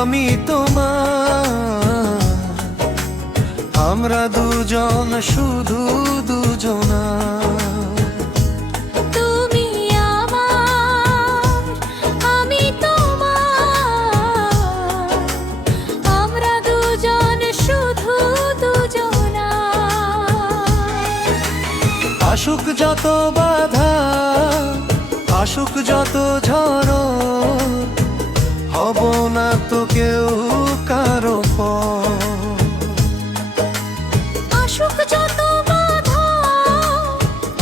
আমি তোমার, আমরা দুজন শুধু দুজনা। তুমি আমার, আমি তোমার, আমরা দুজন শুধু দুজনা। আসুক যত বাধা, আসুক যত ঝড়, হব না তো কেউ কারো পর। আসুক যত বাধা,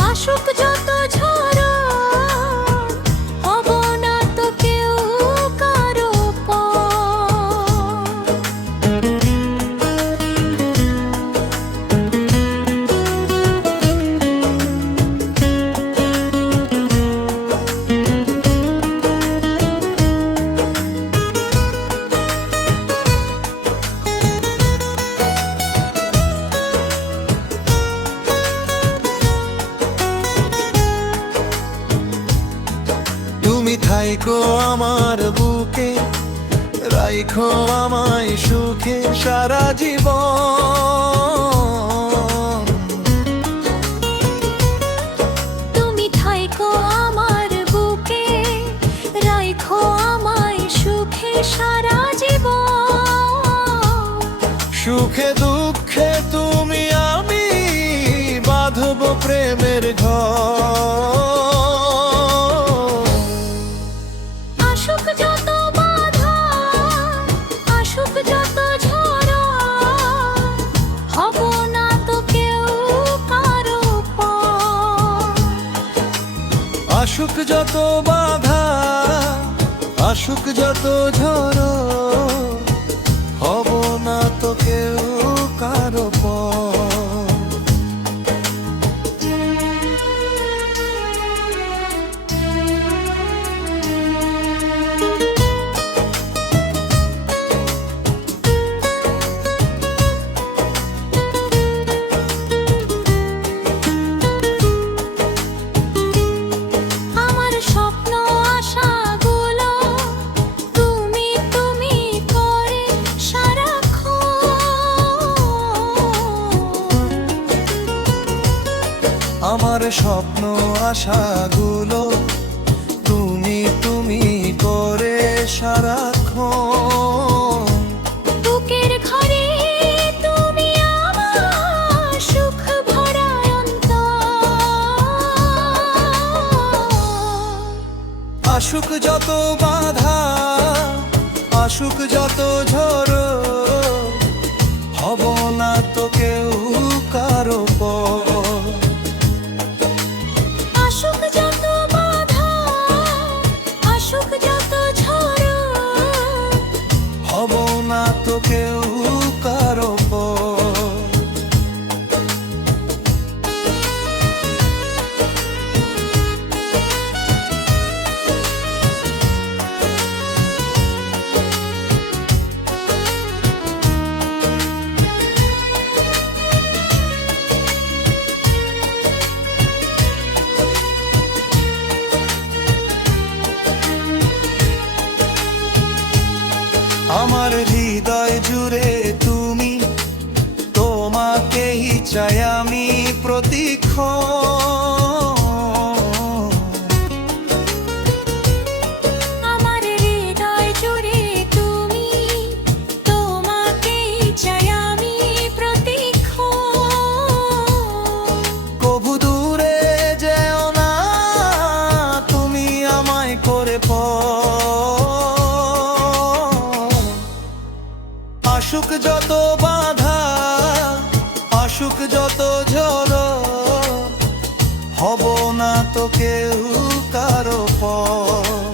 আসুক যত ঝড়, হব না তো কেউ কারো পর। তুমি থাইকো আমার বুকে, রাইখো আমায় সুখে সারা জীবন। তুমি থাইকো আমার বুকে, রাইখো আমায় সুখে সারা জীবন। সুখে দুঃখে তুমি আমি বাঁধব প্রেমের ঘর। আসুক যত বাধা, আসুক যত ঝড়, হব না তো কেউ কারো পর। আসুক যত বাধা, আসুক যত ঝড়, হব না তো কেউ কারো পর। আমার স্বপ্ন আশাগুলো তুমি তুমি করে সারাক্ষণ। আমার স্বপ্ন আশাগুলো তুমি তুমি করে সারাক্ষণ। বুকের ঘরে তুমি আমার সুখ ভরা অন্তর। আসুক যত বাধা, আসুক যত ঝড়, হব না তো কেউ কারো পর। আসুক যত বাধা, আসুক যত ঝড়, হব না তো কেউ কারো পর। আমার হৃদয় জুড়ে তুমি, তোমাকেই চাই আমি প্রতিক্ষণ। আমার হৃদয় জুড়ে তুমি, তোমাকেই চাই আমি প্রতিক্ষণ। কবু দূরে যেও না তুমি আমায় করে আসুক যত বাধা, আসুক যত ঝড়, হব না তো কেউ কারো পর।